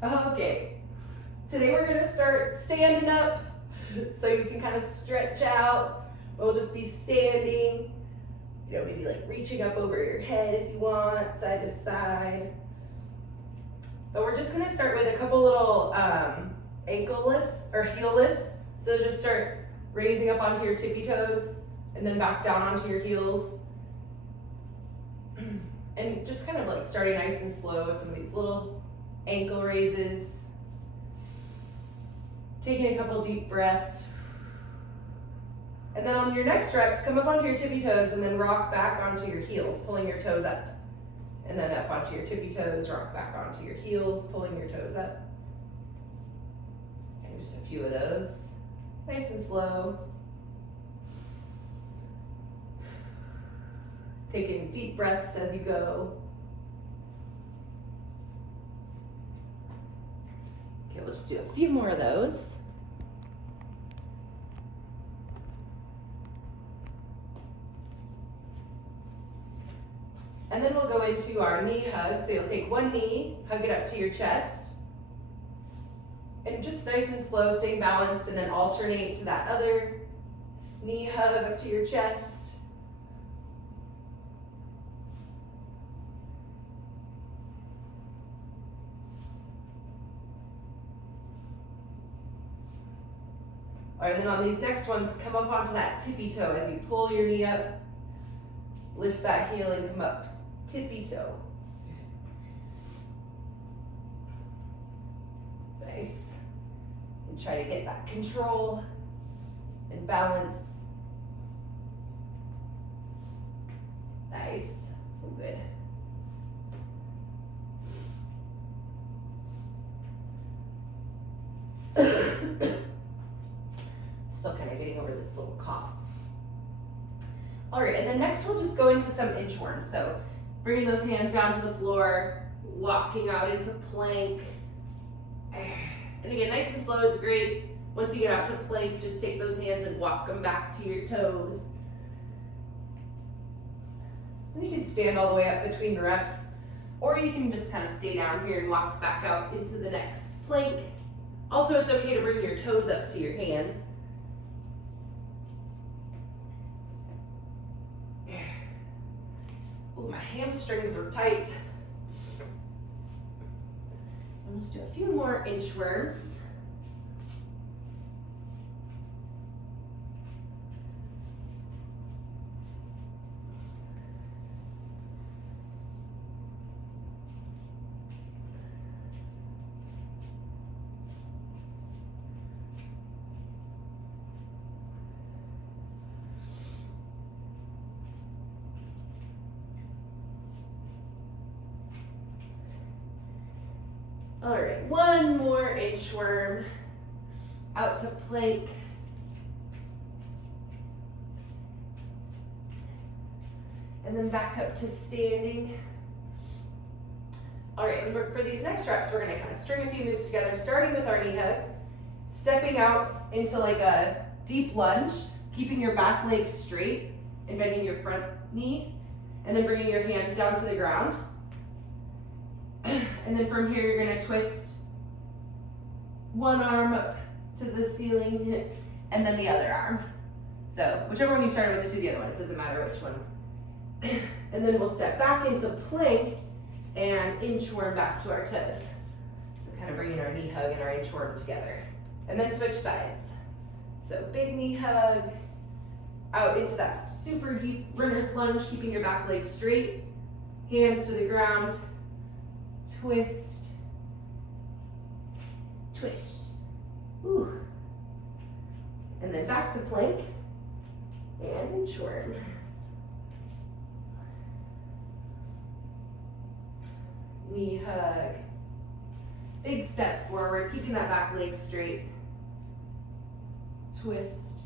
Okay, today we're gonna start standing up so you can kind of stretch out. We'll just be standing, you know, maybe like reaching up over your head if you want, side to side. But we're just gonna start with a couple little ankle lifts or heel lifts. So just start raising up onto your tippy toes and then back down onto your heels. And just kind of like starting nice and slow with some of these little ankle raises. Taking a couple deep breaths. And then on your next reps, come up onto your tippy toes and then rock back onto your heels, pulling your toes up. And then up onto your tippy toes, rock back onto your heels, pulling your toes up. And just a few of those. Nice and slow. Taking deep breaths as you go. Okay, we'll just do a few more of those. And then we'll go into our knee hug. So you'll take one knee, hug it up to your chest. And just nice and slow, staying balanced, and then alternate to that other knee hug up to your chest. All right, and then on these next ones, come up onto that tippy toe as you pull your knee up. Lift that heel and come up, tippy toe. Nice. And try to get that control and balance. Nice, so good. Still kind of getting over this little cough. All right, and then next we'll just go into some inchworms. So bringing those hands down to the floor, walking out into plank. And again, nice and slow is great. Once you get out to plank, just take those hands and walk them back to your toes. And you can stand all the way up between reps, or you can just kind of stay down here and walk back out into the next plank. Also, it's okay to bring your toes up to your hands. Ooh, my hamstrings are tight. I'll just do a few more inchworms. All right, one more inchworm, out to plank. And then back up to standing. All right, and for these next reps, we're gonna kind of string a few moves together, starting with our knee hug, stepping out into like a deep lunge, keeping your back leg straight and bending your front knee, and then bringing your hands down to the ground. And then from here, you're gonna twist one arm up to the ceiling and then the other arm. So whichever one you started with, just do the other one. It doesn't matter which one. And then we'll step back into plank and inchworm back to our toes. So kind of bringing our knee hug and our inchworm together. And then switch sides. So big knee hug, out into that super deep runner's lunge, keeping your back leg straight, hands to the ground, twist, twist. Ooh. And then back to plank and inchworm. Knee hug. Big step forward, keeping that back leg straight. Twist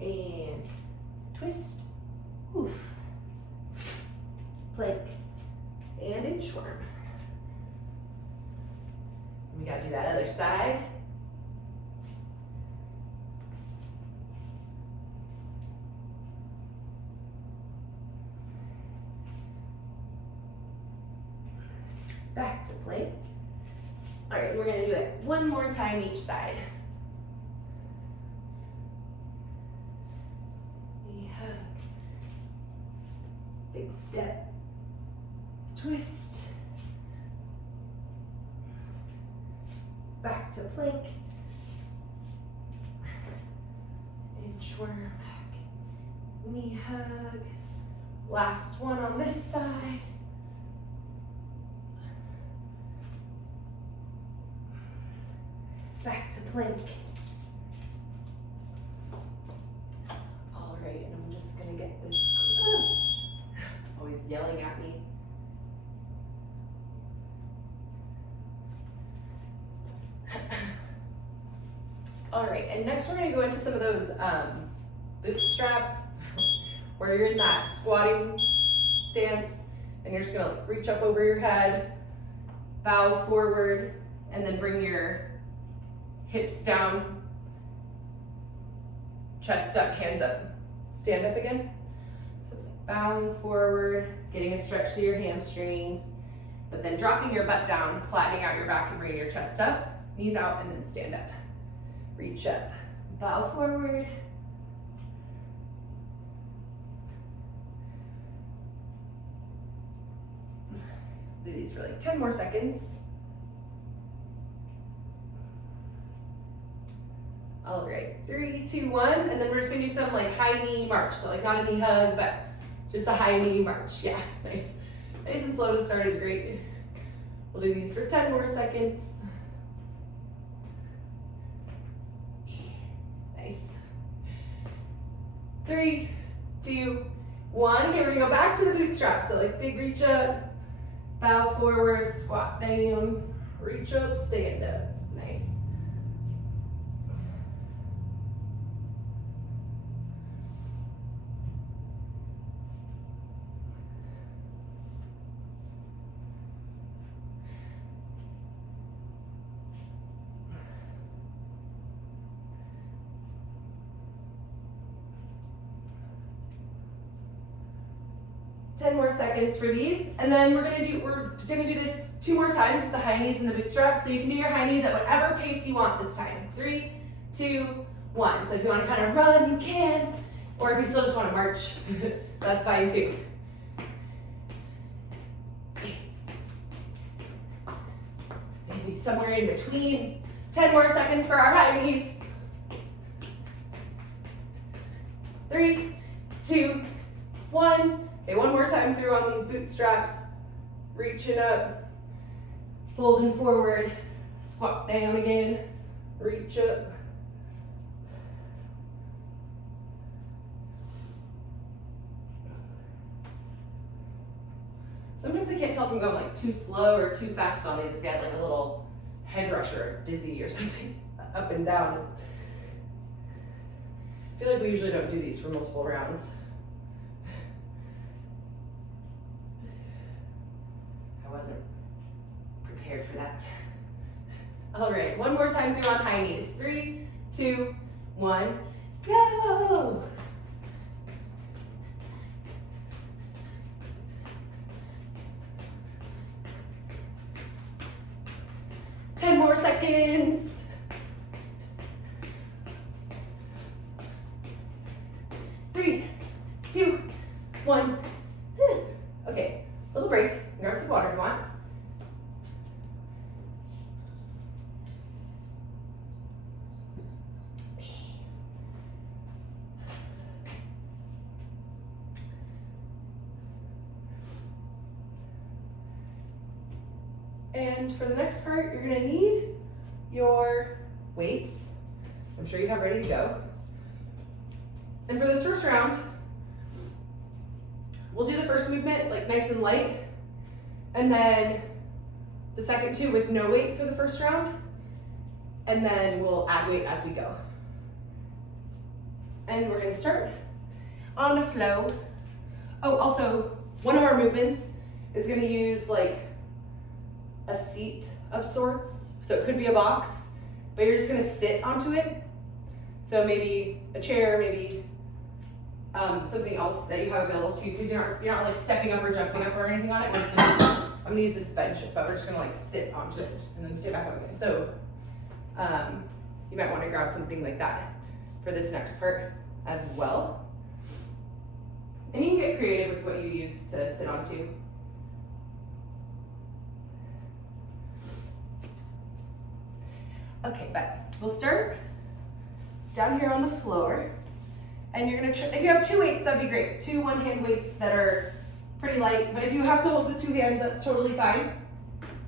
and twist. Oof. Plank and inchworm. We gotta do that other side. Back to plank All right, we're gonna do it one more time each side. Knee hug. Big step. Twist. Back to plank. Inchworm. Knee hug. Last one on this side. Back to plank. All right, and I'm just gonna get this, always yelling at me. All right, and next we're gonna go into some of those bootstraps where you're in that squatting stance and you're just gonna like reach up over your head, bow forward, and then bring your hips down, chest up, hands up, stand up again. So it's like bowing forward, getting a stretch to your hamstrings, but then dropping your butt down, flattening out your back and bringing your chest up, knees out, and then stand up. Reach up, bow forward. Do these for like 10 more seconds. All right, 3, 2, 1, and then we're just gonna do some like high knee march. So like not a knee hug, but just a high knee march. Yeah, nice. Nice and slow to start is great. We'll do these for 10 more seconds. Nice. 3, 2, 1. Okay, we're gonna go back to the bootstrap. So like big reach up, bow forward, squat down, reach up, stand up. Nice. More seconds for these, and then we're gonna do this 2 more times with the high knees and the bootstraps. So you can do your high knees at whatever pace you want this time. 3, 2, 1. So if you want to kind of run, you can, or if you still just want to march, that's fine too. Maybe somewhere in between. 10 more seconds for our high knees. 3, 2, 1. Okay, one more time through on these bootstraps. Reaching up, folding forward, squat down again, reach up. Sometimes I can't tell if I'm going like too slow or too fast on these, if you had like a little head rush or dizzy or something up and down. I feel like we usually don't do these for multiple rounds. I wasn't prepared for that. All right, one more time through on high knees. 3, 2, 1, go! Ten more seconds. 3, 2, 1. Okay, little break. Grab some water if you want. And for the next part, you're gonna need your weights. I'm sure you have ready to go. And for this first round, we'll do the first movement like nice and light, and then the second 2 with no weight for the first round, and then we'll add weight as we go. And we're gonna start on a flow. Oh, also, one of our movements is gonna use like a seat of sorts. So it could be a box, but you're just gonna sit onto it. So maybe a chair, maybe something else that you have available to you, because you're not like stepping up or jumping up or anything on it. We're just gonna I'm gonna use this bench, but we're just gonna like sit onto it and then stand back up again. So you might wanna grab something like that for this next part as well. And you can get creative with what you use to sit onto. Okay, but we'll start down here on the floor. And you're gonna try, if you have 2 weights, that'd be great. 2 one-hand weights that are pretty light, but if you have to hold with 2 hands, that's totally fine.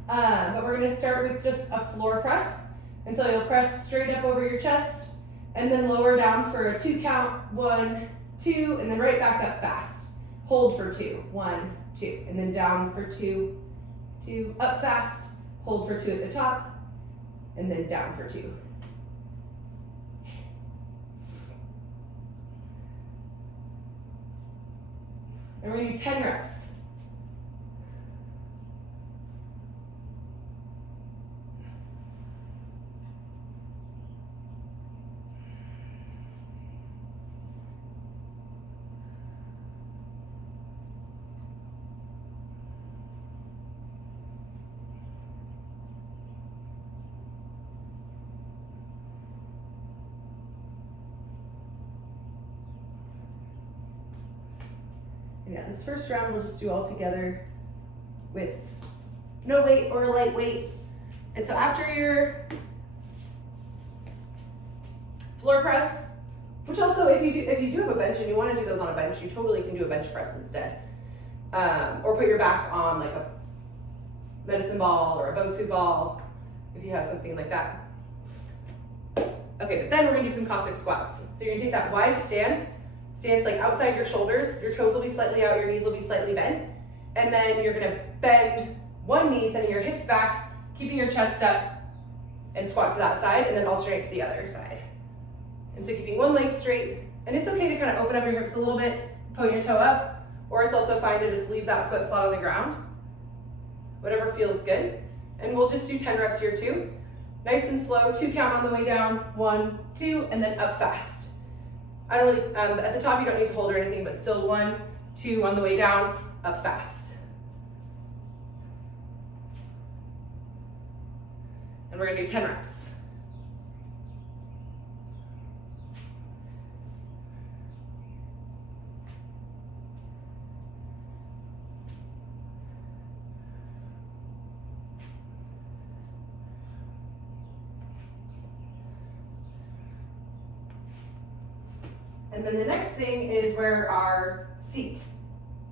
But we're gonna start with just a floor press. And so you'll press straight up over your chest and then lower down for a 2 count, 1, 2, and then right back up fast. Hold for 2, 1, 2, and then down for 2, 2, up fast, hold for 2 at the top, and then down for 2. And we're gonna do 10 reps. Yeah, this first round we'll just do all together with no weight or light weight. And so after your floor press, which also if you do have a bench and you want to do those on a bench, you totally can do a bench press instead. Or put your back on like a medicine ball or a Bosu ball if you have something like that. Okay, but then we're gonna do some Caustic Squats. So you're gonna take that wide stance like outside your shoulders, your toes will be slightly out, your knees will be slightly bent, and then you're gonna bend one knee, sending your hips back, keeping your chest up, and squat to that side, and then alternate to the other side. And so keeping one leg straight, and it's okay to kind of open up your hips a little bit, point your toe up, or it's also fine to just leave that foot flat on the ground, whatever feels good. And we'll just do 10 reps here too. Nice and slow, 2 count on the way down, 1, 2, and then up fast. I don't really, at the top you don't need to hold or anything, but still 1, 2 on the way down, up fast. And we're gonna do 10 reps. And then the next thing is where our seat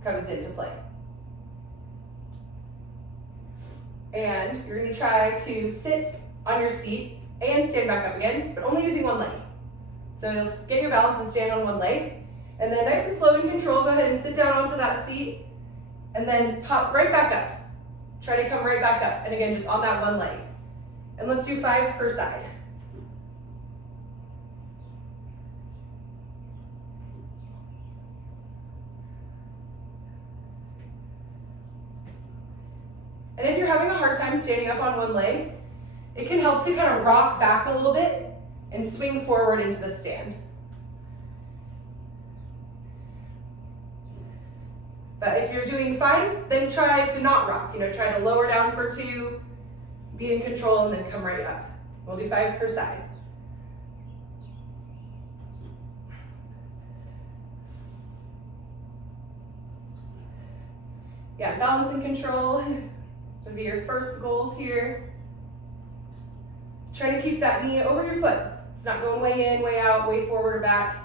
comes into play. And you're gonna try to sit on your seat and stand back up again, but only using one leg. So you'll get your balance and stand on one leg. And then nice and slow and control, go ahead and sit down onto that seat and then pop right back up. Try to come right back up. And again, just on that one leg. And let's do 5 per side. And if you're having a hard time standing up on one leg, it can help to kind of rock back a little bit and swing forward into the stand. But if you're doing fine, then try to not rock. Try to lower down for 2, be in control, and then come right up. We'll do 5 per side. Yeah, balance and control would be your first goals here. Try to keep that knee over your foot. It's not going way in, way out, way forward or back.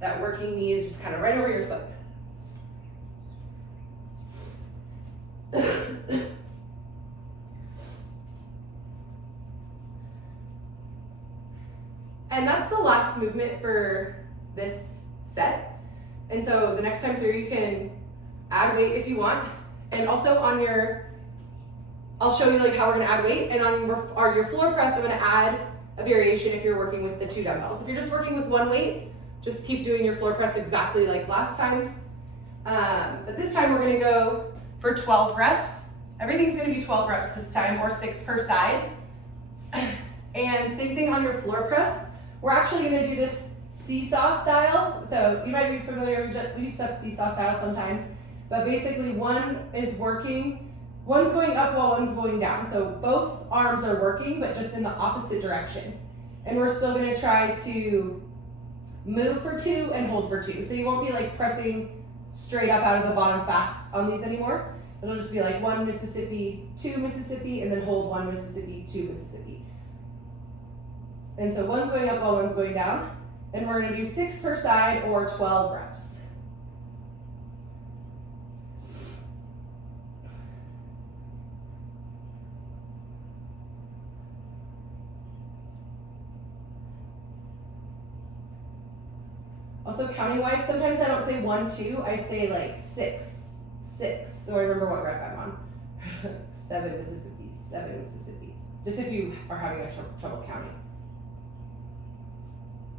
That working knee is just kind of right over your foot. And that's the last movement for this set. And so the next time through you can add weight if you want. And also on your, I'll show you like how we're gonna add weight. And on your floor press, I'm gonna add a variation if you're working with the 2 dumbbells. If you're just working with one weight, just keep doing your floor press exactly like last time. But this time we're gonna go for 12 reps. Everything's gonna be 12 reps this time, or 6 per side. And same thing on your floor press. We're actually gonna do this seesaw style. So you might be familiar, we used to have seesaw style sometimes, but basically one is working One's going up while one's going down. So both arms are working, but just in the opposite direction. And we're still gonna try to move for 2 and hold for 2. So you won't be like pressing straight up out of the bottom fast on these anymore. It'll just be like 1 Mississippi, 2 Mississippi, and then hold 1 Mississippi, 2 Mississippi. And so one's going up while one's going down. And we're gonna do 6 per side or 12 reps. Also counting wise, sometimes I don't say 1, 2, I say like 6, 6. So I remember what rep I'm on. 7 Mississippi, 7 Mississippi. Just if you are having trouble counting.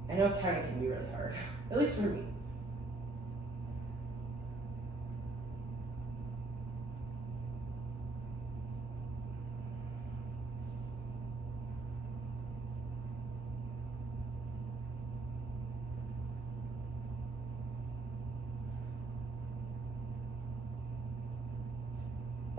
I know counting can be really hard, at least for me.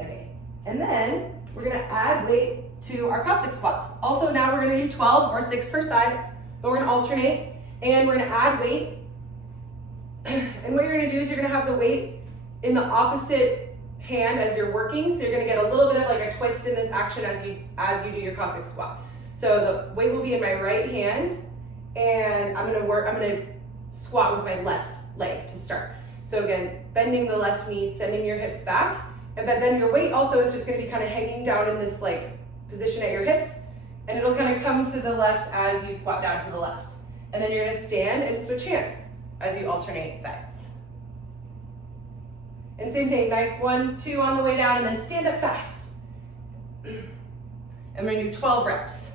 Okay, and then we're gonna add weight to our Caustic Squats. Also now we're gonna do 12 or 6 per side, but we're gonna alternate and we're gonna add weight. And what you're gonna do is you're gonna have the weight in the opposite hand as you're working. So you're gonna get a little bit of like a twist in this action as you do your Caustic Squat. So the weight will be in my right hand and I'm gonna squat with my left leg to start. So again, bending the left knee, sending your hips back. But then your weight also is just gonna be kind of hanging down in this like position at your hips, and it'll kind of come to the left as you squat down to the left. And then you're gonna stand and switch hands as you alternate sides. And same thing, nice 1, 2 on the way down, and then stand up fast. And we're gonna do 12 reps.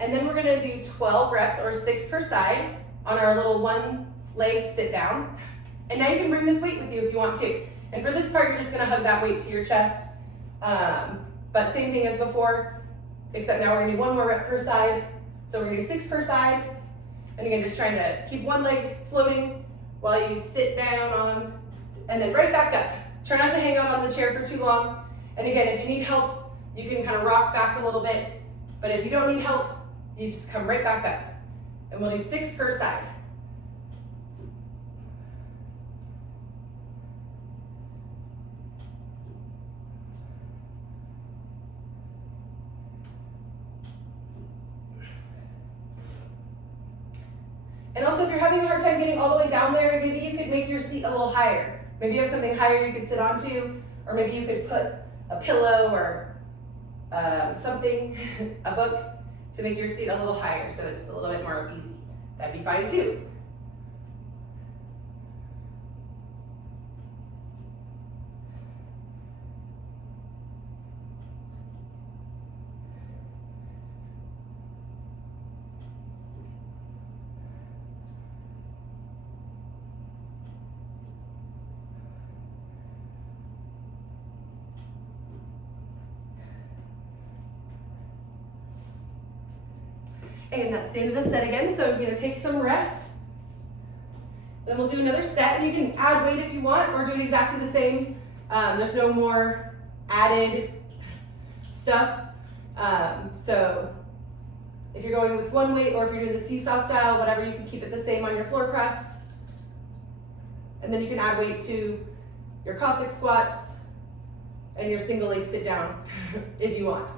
And then we're gonna do 12 reps or 6 per side on our little 1 leg sit down. And now you can bring this weight with you if you want to. And for this part, you're just gonna hug that weight to your chest. But same thing as before, except now we're gonna do 1 more rep per side. So we're gonna do 6 per side. And again, just trying to keep 1 leg floating while you sit down on, and then right back up. Try not to hang out on the chair for too long. And again, if you need help, you can kind of rock back a little bit. But if you don't need help, you just come right back up. And we'll do 6 per side. And also if you're having a hard time getting all the way down there, maybe you could make your seat a little higher. Maybe you have something higher you could sit onto, or maybe you could put a pillow or something, a book, to make your seat a little higher so it's a little bit more easy. That'd be fine too. And that's the end of the set again. So I'm gonna take some rest. Then we'll do another set, and you can add weight if you want, or do it exactly the same. There's no more added stuff. So if you're going with 1 weight, or if you're doing the seesaw style, whatever, you can keep it the same on your floor press. And then you can add weight to your Caustic Squats and your single leg sit down if you want.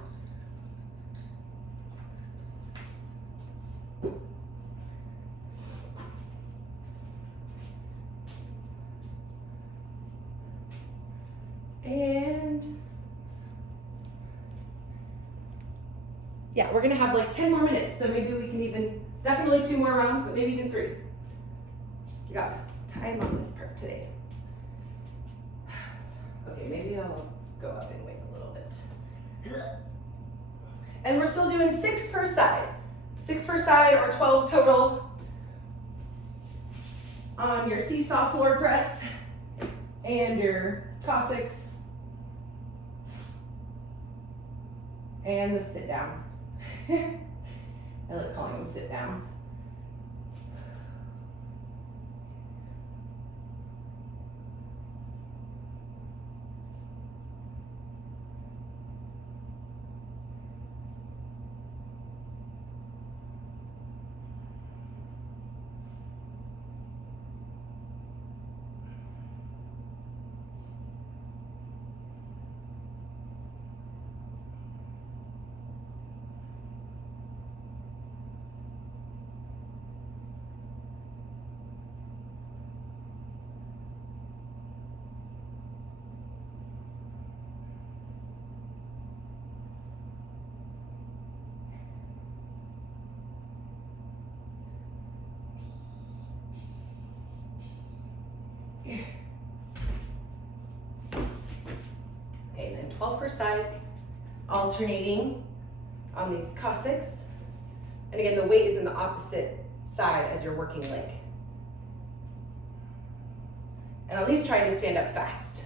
And yeah, we're gonna have like 10 more minutes, so maybe we can even, definitely 2 more rounds, but maybe even 3. We got time on this part today. Maybe I'll go up in weight a little bit. And we're still doing 6 per side. 6 per side or 12 total on your seesaw floor press and your Caustics and the sit downs. I like calling them sit downs. Okay, then 12 per side, alternating on these Caustics. And again, the weight is in the opposite side as you're working leg. And at least trying to stand up fast.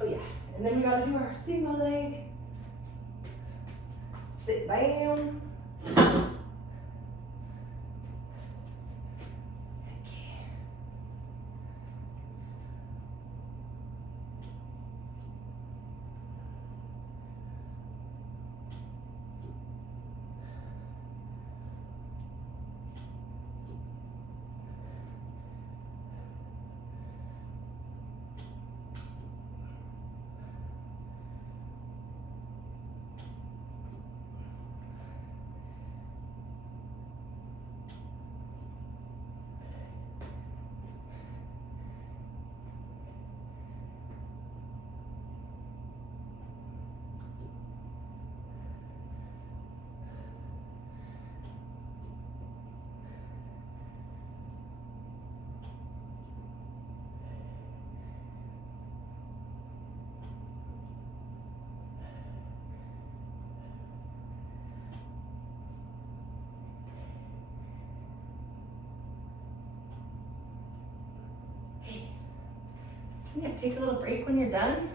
Oh yeah, and then we gotta do our single leg. Sit down. Yeah, take a little break when you're done.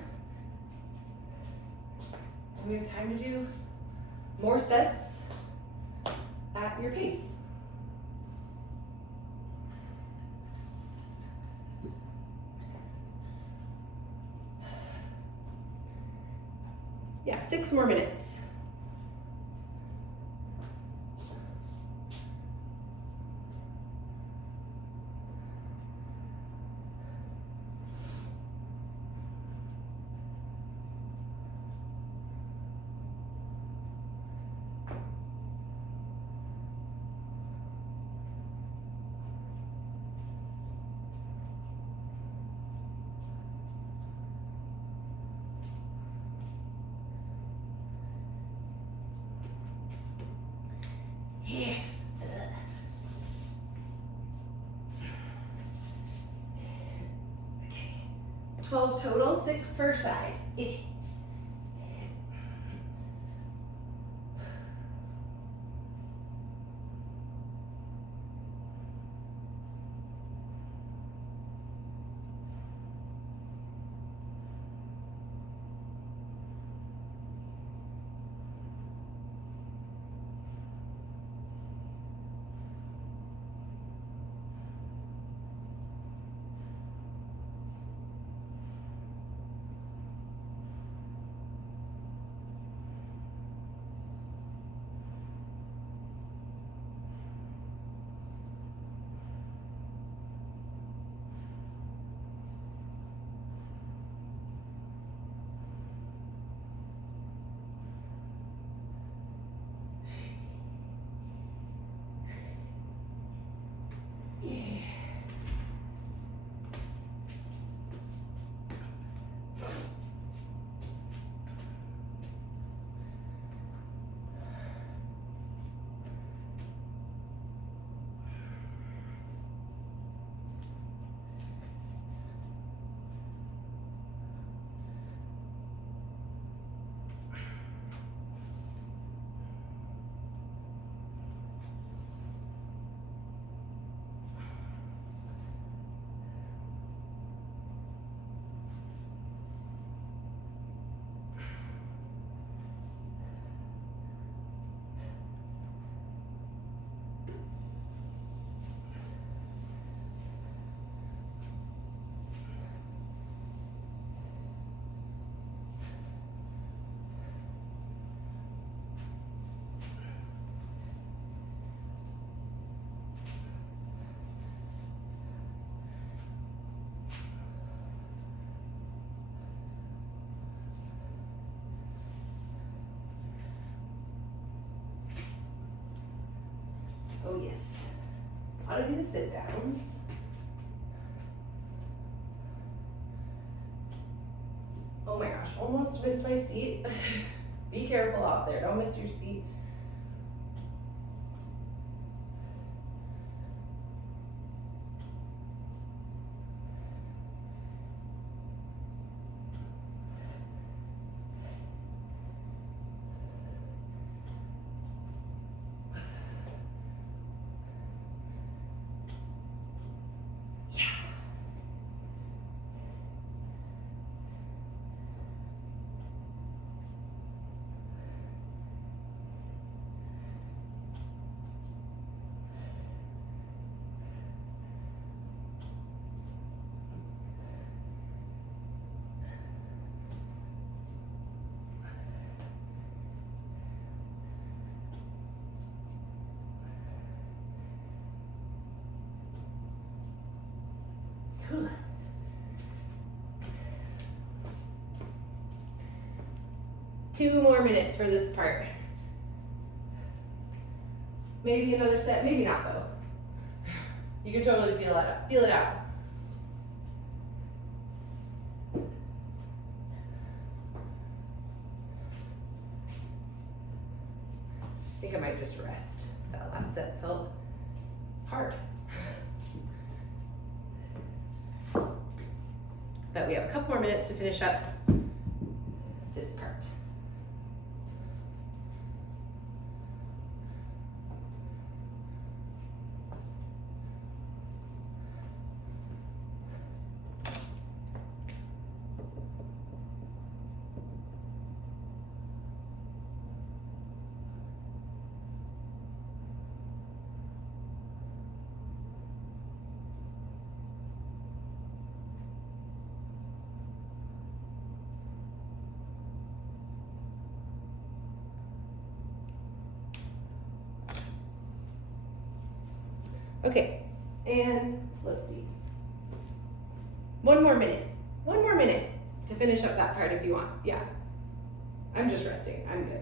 And we have time to do more sets at your pace. Yeah, 6 more minutes. Yeah. Okay. 12 total, 6 per side. Yeah. yes. Gotta do the sit downs. Oh my gosh, almost missed my seat. Be careful out there, don't miss your seat. Two more minutes for this part. Maybe another set, maybe not though. You can totally feel it out. I think I might just rest. That last set felt hard. But we have a couple more minutes to finish up this part. Okay, and let's see. One more minute to finish up that part if you want. Yeah, I'm just resting, I'm good.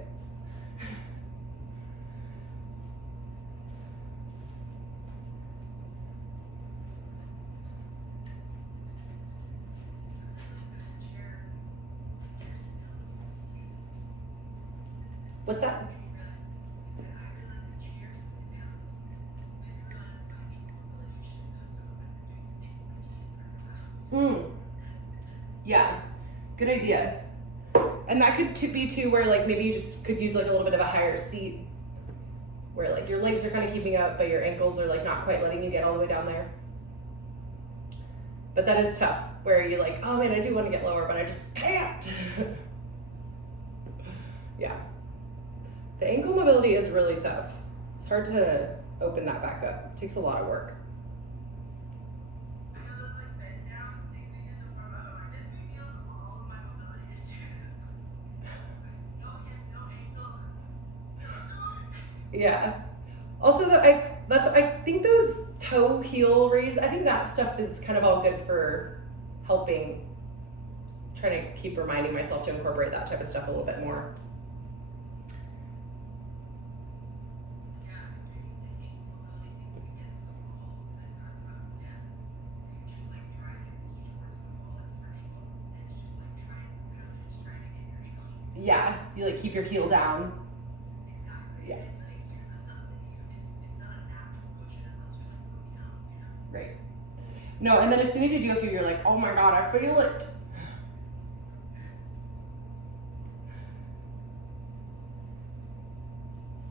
What's that? Yeah, good idea. And that could be too where like maybe you just could use like a little bit of a higher seat where like your legs are kind of keeping up but your ankles are like not quite letting you get all the way down there. But that is tough where you're like, oh man, I do want to get lower but I just can't. Yeah. The ankle mobility is really tough. It's hard to open that back up. It takes a lot of work. Yeah. Also, I think those toe heel raise, I think that stuff is kind of all good for helping, trying to keep reminding myself to incorporate that type of stuff a little bit more. Yeah, you like keep your heel down. Yeah. Right. No, and then as soon as you do a few, you're like, oh my God, I feel it.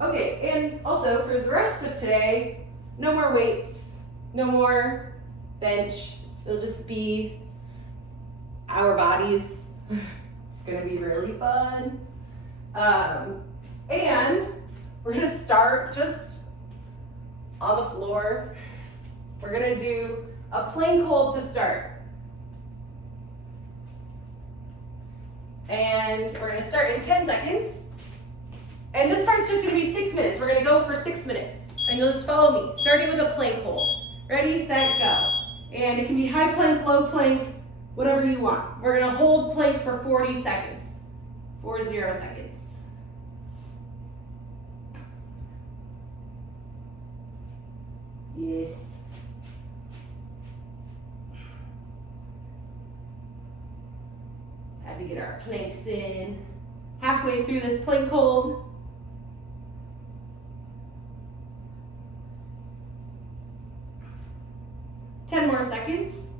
Okay, and also for the rest of today, no more weights, no more bench. It'll just be our bodies. It's gonna be really fun. And we're gonna start just on the floor. We're gonna do a plank hold to start. And we're gonna start in 10 seconds. And this part's just gonna be 6 minutes. We're gonna go for 6 minutes. And you'll just follow me, starting with a plank hold. Ready, set, go. And it can be high plank, low plank, whatever you want. We're gonna hold plank for 40 seconds. 40 seconds. . 5, Yes. Had to get our planks in. Halfway through this plank hold. Ten more seconds.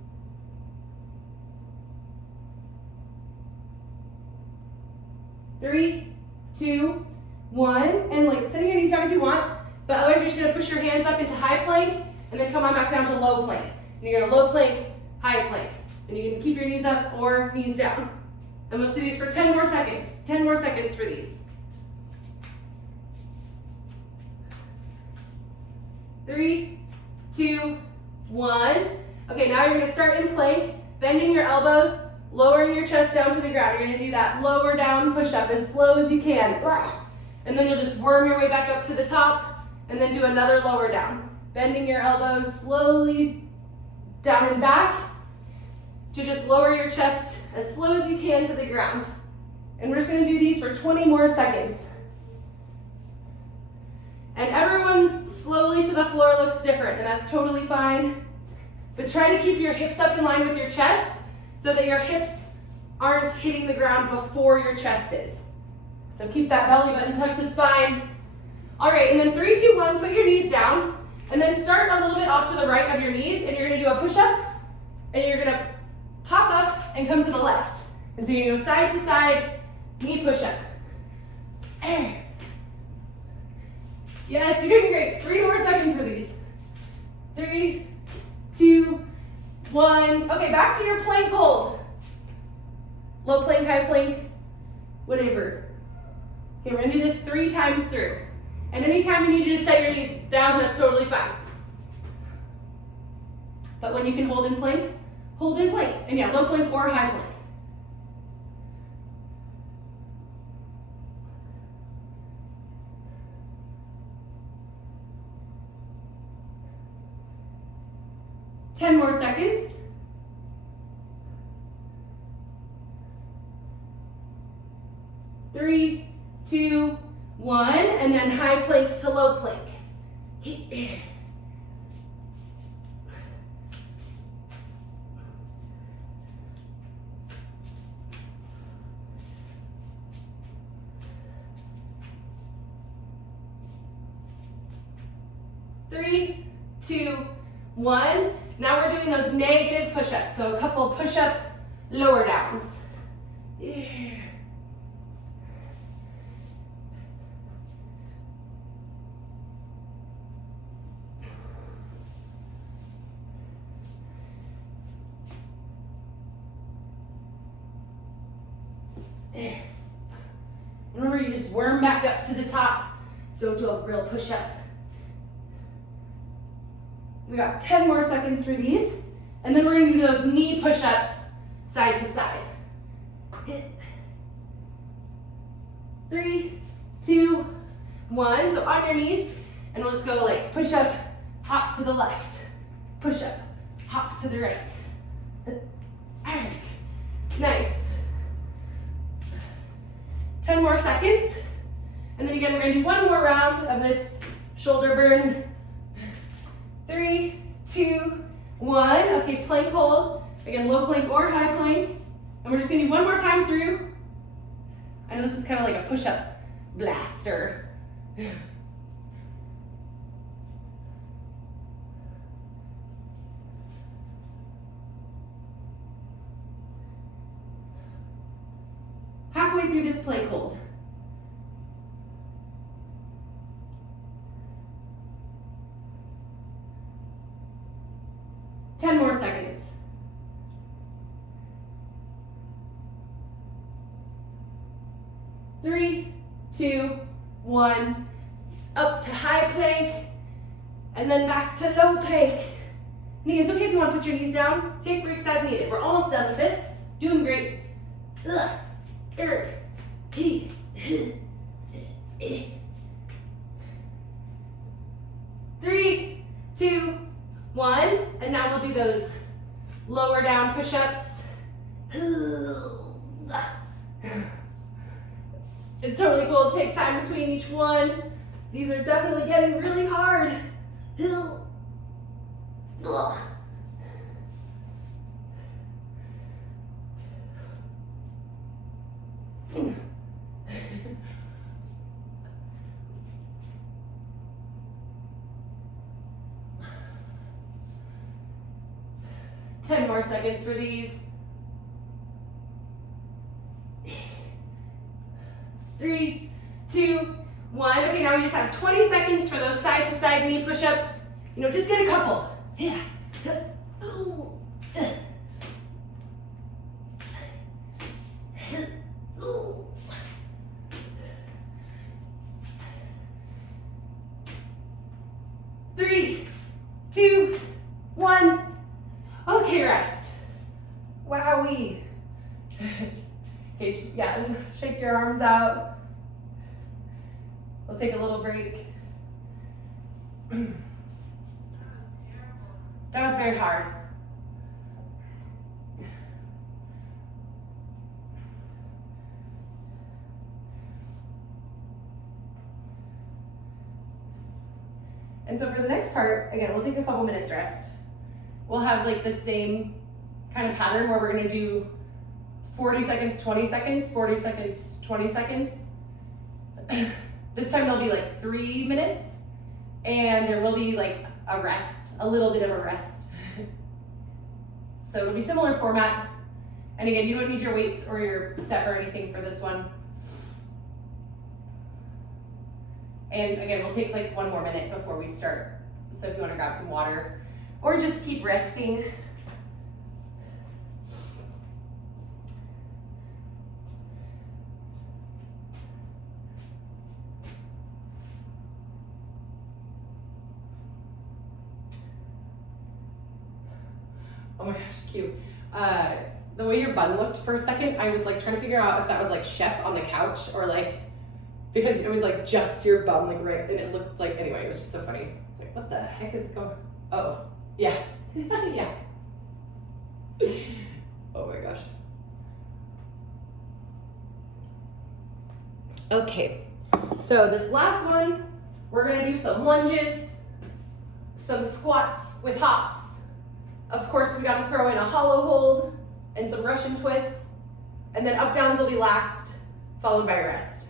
Three, two, one, and like setting your knees down if you want, but otherwise you're just gonna push your hands up into high plank and then come on back down to low plank. And you're gonna low plank, high plank. And you can keep your knees up or knees down. And let's do these for 10 more seconds. 10 more seconds for these. 3, 2, 1. Okay, now you're gonna start in plank, bending your elbows, lowering your chest down to the ground. You're gonna do that lower down push-up as slow as you can. And then you'll just worm your way back up to the top and then do another lower down. Bending your elbows slowly down and back to just lower your chest as slow as you can to the ground. And we're just gonna do these for 20 more seconds. And everyone's slowly to the floor looks different, and that's totally fine. But try to keep your hips up in line with your chest so that your hips aren't hitting the ground before your chest is. So keep that belly button tucked to spine. All right, and then 3, 2, 1, put your knees down, and then start a little bit off to the right of your knees, and you're gonna do a push-up, and you're gonna pop up and come to the left. And so you're gonna go side to side, knee push-up. Yes, you're doing great. 3 more seconds for these. 3, 2, 1. Okay, back to your plank hold. Low plank, high plank, whatever. Okay, we're gonna do this 3 times through. And anytime you need you to set your knees down, that's totally fine. But when you can hold in plank, hold in plank. And yeah, low plank or high plank. Ten more seconds. 3, 2, 1, and then high plank to low plank. 3, 2, 1. Now we're doing those negative push-ups. So a couple push-up lower downs. Remember, you just worm back up to the top. Don't do a real push-up. We got 10 more seconds for these. And then we're gonna do those knee push-ups side to side. 3, 2, 1. So on your knees, and we'll just go like push up, hop to the left. Push up, hop to the right. Nice. 10 more seconds. And then again, we're gonna do one more round of this shoulder burn. 3, 2, 1. Okay, plank hold. Again, low plank or high plank. And we're just gonna do one more time through. I know this is kind of like a push-up blaster. Halfway through this plank hold. Ten more seconds. 3, 2, 1. Up to high plank, and then back to low plank. It's okay if you want to put your knees down. Take breaks as needed. We're almost done with this. Doing great. Eric. 3, 2, 1. And now we'll do those lower down push-ups. It's totally cool to take time between each one. These are definitely getting really hard. Ugh. Ten more seconds for these. 3, 2, 1. Okay, now we just have 20 seconds for those side to side knee push-ups. You know, just get a couple. Yeah. Ooh. 3, 2, 1. Okay, rest. Wowee. Okay, yeah, shake your arms out. We'll take a little break. That was very hard. And so for the next part, again, we'll take a couple minutes rest. We'll have like the same kind of pattern where we're gonna do 40 seconds, 20 seconds, 40 seconds, 20 seconds. This time there'll be like 3 minutes and there will be like a rest, a little bit of a rest. So it'll be similar format. And again, you don't need your weights or your step or anything for this one. And again, we'll take like 1 more minute before we start. So if you want to grab some water or just keep resting. Oh my gosh, cute. The way your bun looked for a second, I was like trying to figure out if that was like Shep on the couch or like, because it was like just your bum, like right, and it looked like, anyway, it was just so funny. It's like, what the heck is going, oh, yeah, yeah. Oh my gosh. Okay, so this last one, we're gonna do some lunges, some squats with hops. Of course, we gotta throw in a hollow hold and some Russian twists, and then up downs will be last, followed by rest.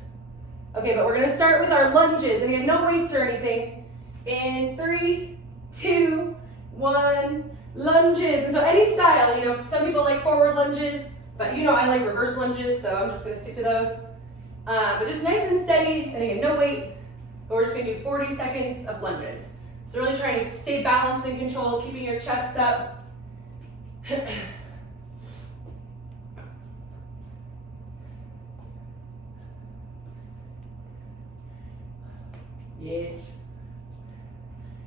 Okay, but we're gonna start with our lunges, and again, no weights or anything. In 3, 2, 1, lunges. And so any style, you know, some people like forward lunges, but you know I like reverse lunges, so I'm just gonna stick to those. But just nice and steady, and again, no weight, but we're just gonna do 40 seconds of lunges. So really trying to stay balanced and controlled, keeping your chest up. Yes,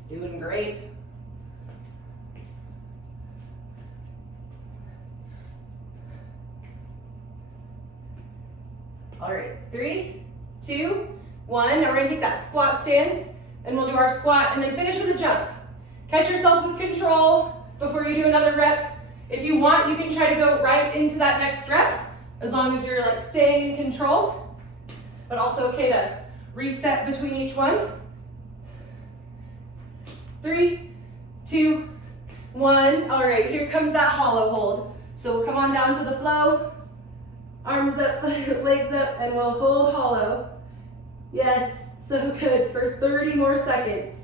doing great. All right, 3, 2, 1. Now we're gonna take that squat stance and we'll do our squat and then finish with a jump. Catch yourself with control before you do another rep. If you want, you can try to go right into that next rep as long as you're like staying in control, but also okay to reset between each one. 3, 2, 1. All right, here comes that hollow hold. So we'll come on down to the flow. Arms up, legs up, and we'll hold hollow. Yes, so good for 30 more seconds.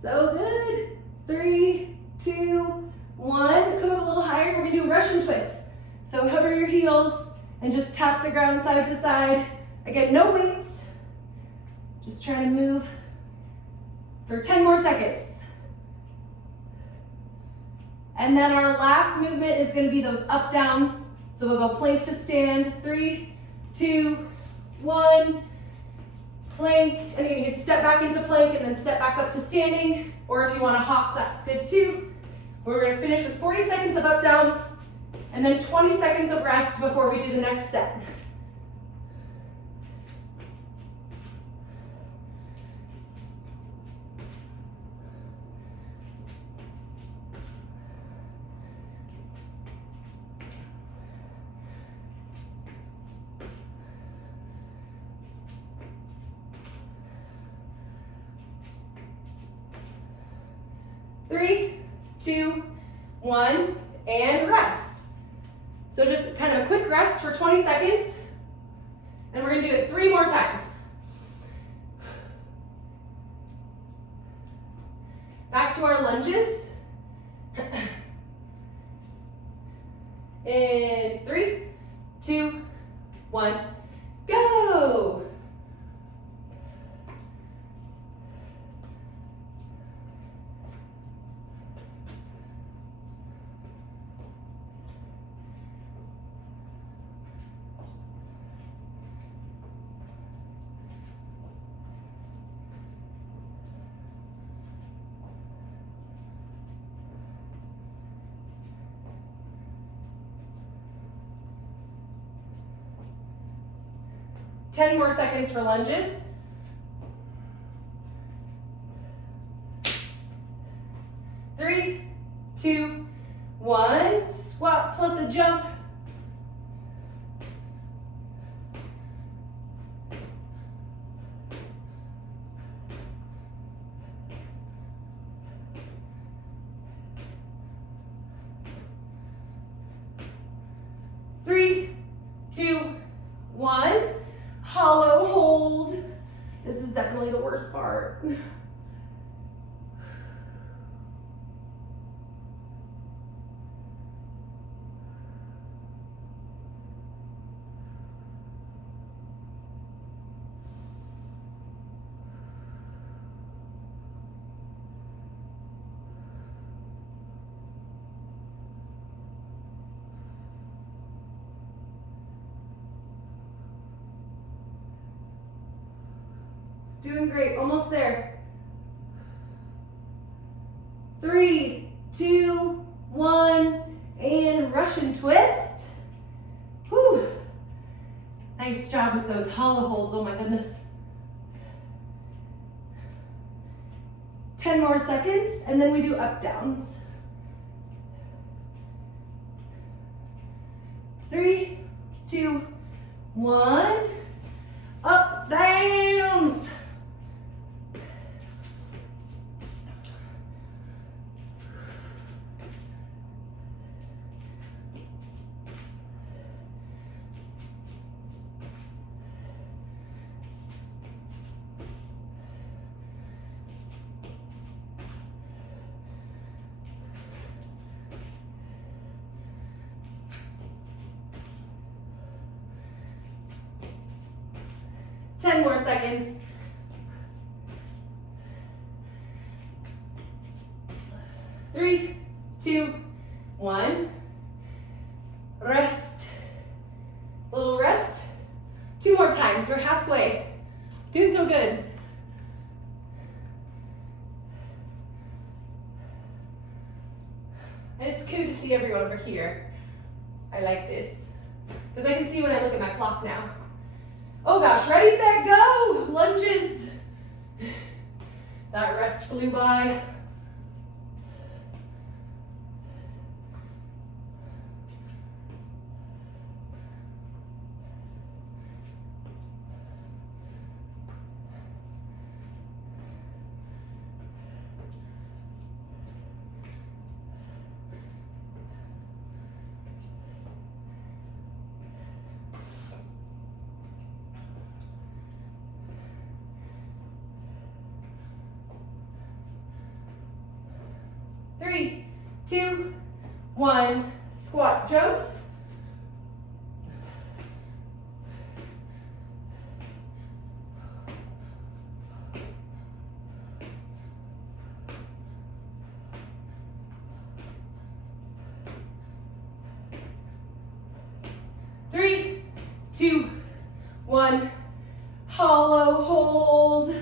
So good. 3, 2, 1. Come up a little higher. We're gonna do Russian twists. So hover your heels and just tap the ground side to side. Again, no weights. Just trying to move for 10 more seconds. And then our last movement is gonna be those up downs. So we'll go plank to stand. 3, 2, 1. Plank, and again, you can step back into plank and then step back up to standing, or if you want to hop, that's good too. We're going to finish with 40 seconds of up downs and then 20 seconds of rest before we do the next set. 3, 2, 1, and rest. So just kind of a quick rest for 20 seconds. And we're gonna do it 3 more times. Back to our lunges. In 3, 2, 1, go. Ten more seconds for lunges. Three, 2, 1. Squat plus a jump. Three, 2, 1. Hollow hold. This is definitely the worst part. Doing great, almost there. 3, 2, 1, and Russian twist. Whew. Nice job with those hollow holds, oh my goodness. 10 more seconds, and then we do up downs. 3, 2, 1, up downs. Ten more seconds. 3, 2, 1. Rest. Little rest. 2 more times. We're halfway. Doing so good. And it's cool to see everyone over here. I like this. Because I can see when I look at my clock now. Oh gosh, ready, set, go! Lunges. That rest flew by. Three, 2, 1, squat jumps. Three, 2, 1, hollow hold.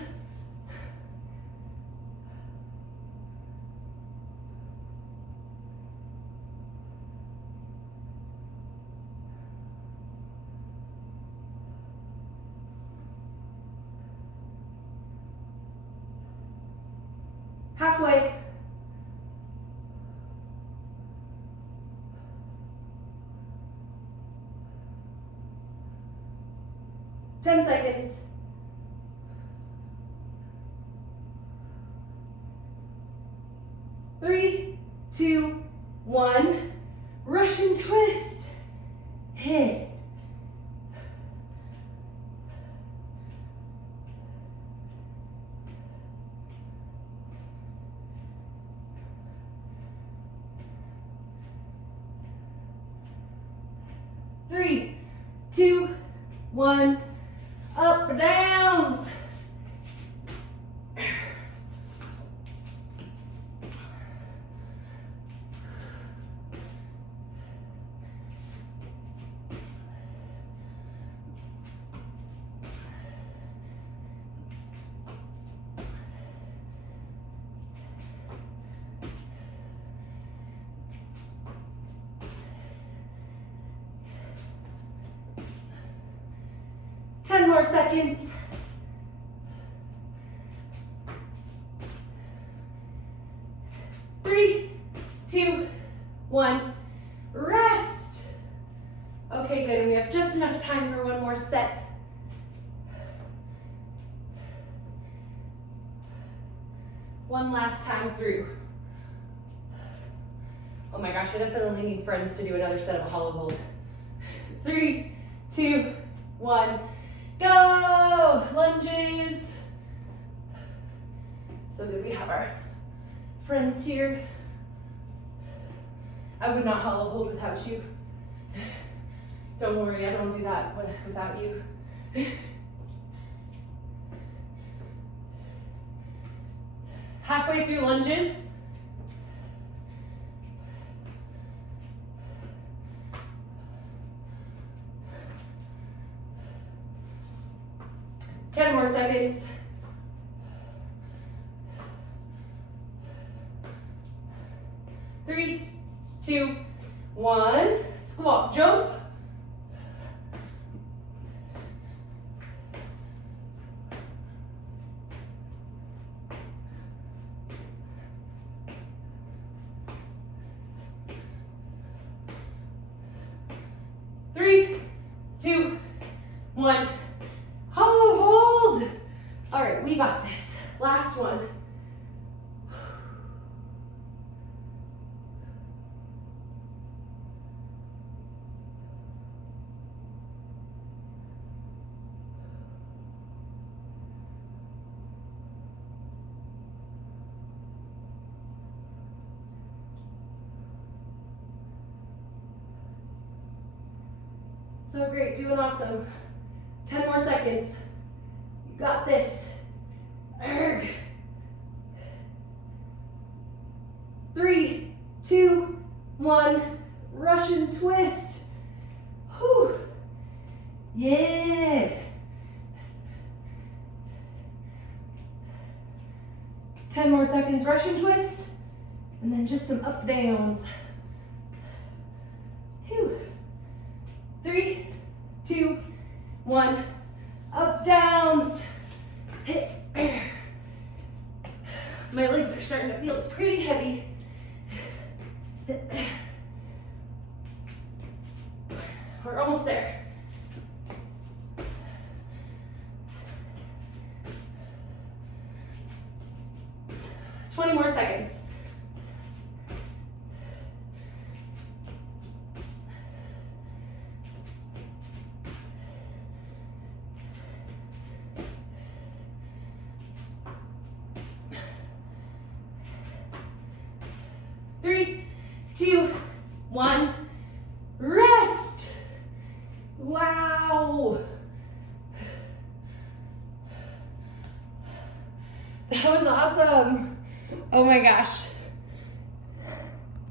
Halfway. Ten seconds. 3, 3, 2, 1. Russian twist. Hit. Three, 2, 1. Up, downs. More seconds. 3, 2, 1. Rest. Okay, good. And we have just enough time for one more set. One last time through. Oh my gosh, I definitely need friends to do another set of a hollow hold. 3, 2, 1. Go! Lunges. So good, we have our friends here. I would not hollow hold without you. Don't worry, I don't do that without you. Halfway through lunges. Ten more seconds. 3, 2, 1. Squat jump. Three, 2, 1. Hollow hold. All right, we got this. Last one. So great, doing awesome. 10 more seconds. You got this. Erg. 3, 2, 1. Russian twist. Whew. Yeah. 10 more seconds, Russian twist. And then just some up downs. Whew. 3, 2, 1. Up downs. Hit. My legs are starting to feel pretty heavy. We're almost there. Twenty more seconds. Three, 2, 1. Rest. Wow. That was awesome. Oh my gosh.